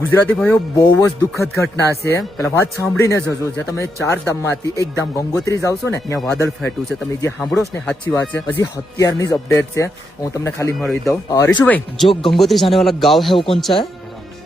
ગુજરાતી ભાઈઓ બહુ જ દુઃખદ ઘટના છે. પેલા વાત સાંભળીને જજો. જ્યાં તમે 4 ધામમાંથી એક ધામ ગંગોત્રી જાવ છો ને, ત્યાં વાદળ ફાટ્યું છે. તમે જે સાંભળો છો ને સાચી વાત છે. હજી અત્યારની જ અપડેટ છે. હું તમને ખાલી મળી દઉં. ऋषुभाई, जो गंगोत्री जाने वाला गांव है वो कौन सा है?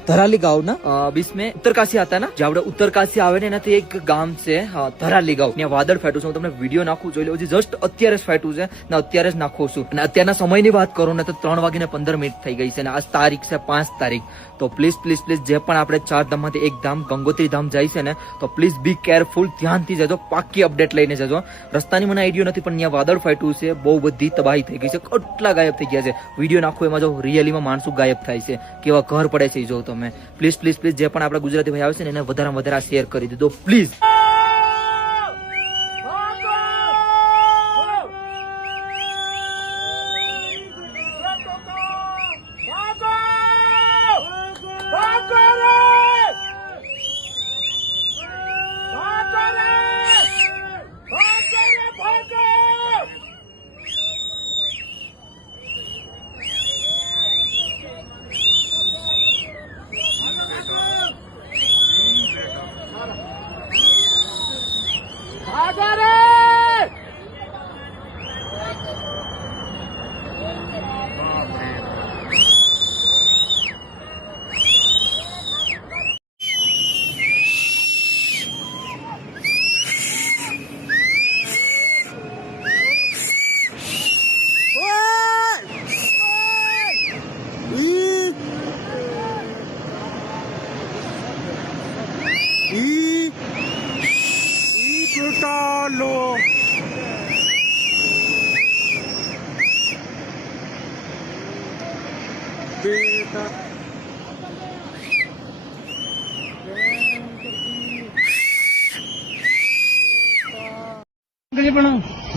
धराली गांव ना, बीच में उत्तरकाशी आता है ना, જે આપણે उत्तरकाशी આવે ને એનાથી એક ગામ છે ધરાલી ગાંવ. ત્યાં વાદળ ફાટ્યું છે. હું તમને વિડીયો નાખું, જોઈ લો. હજી જસ્ટ અત્યારે જ ફાટ્યું છે ને અત્યારે જ નાખું છું. અને અત્યારના સમયની વાત કરું ને તો 3:15 થઈ ગઈ છે અને આજ તારીખ છે 5 તારીખ. તો પ્લીઝ પ્લીઝ પ્લીઝ જે પણ આપણે 4 ધામમાંથી એક ધામ ગંગોત્રી ધામ જાય છે ને, તો પ્લીઝ બી કેરફુલ, ધ્યાનથી જજો. પાક્કી અપડેટ લઈને જજો. રસ્તાની મને આઈડિયો નથી, પણ ત્યાં વાદળ ફાટ્યું છે. બહુ બધી તબાહી થઈ ગઈ છે. કેટલા ગાયબ થઈ ગયા છે. વિડીયો નાખો એમાં જો રિયલીમાં માણસો ગાયબ થાય છે, કેવા ઘર પડે છે જો તમે. પ્લીઝ પ્લીઝ પ્લીઝ જે પણ આપણા ગુજરાતી ભાઈ આવે છે ને એને વધારે વધારે શેર કરી દીધો પ્લીઝ.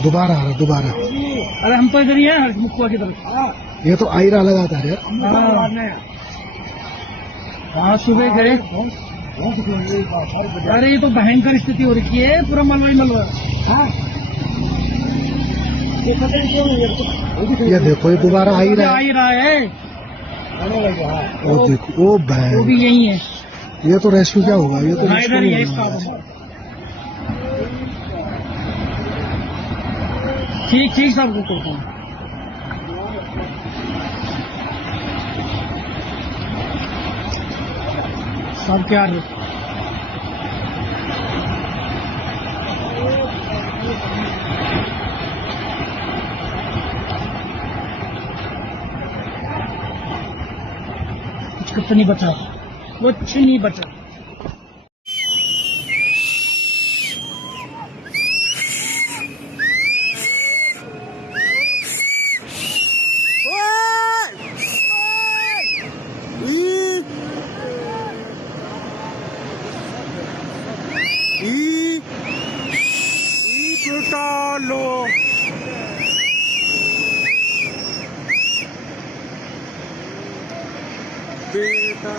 दोबारा आ रहा दोबारा। अरे हम तो इधर ही हैं मुकुआ की तरफ। ये तो आयरा लगातार यार। हाँ सुबह गए। अरे ये तो भयंकर स्थिति हो रही है, पूरा मलबा ही मलबा। ये देखो ये दोबारा आ ही रहा है। ओ देखो ओ वो भी यही है। ये तो रेस्क्यू क्या होगा? ये तो इधर ही है। ठीक ठीक सब कुछ करता हूँ। सब क्या कुछ नहीं बचा, कुछ नहीं बचा। बेटा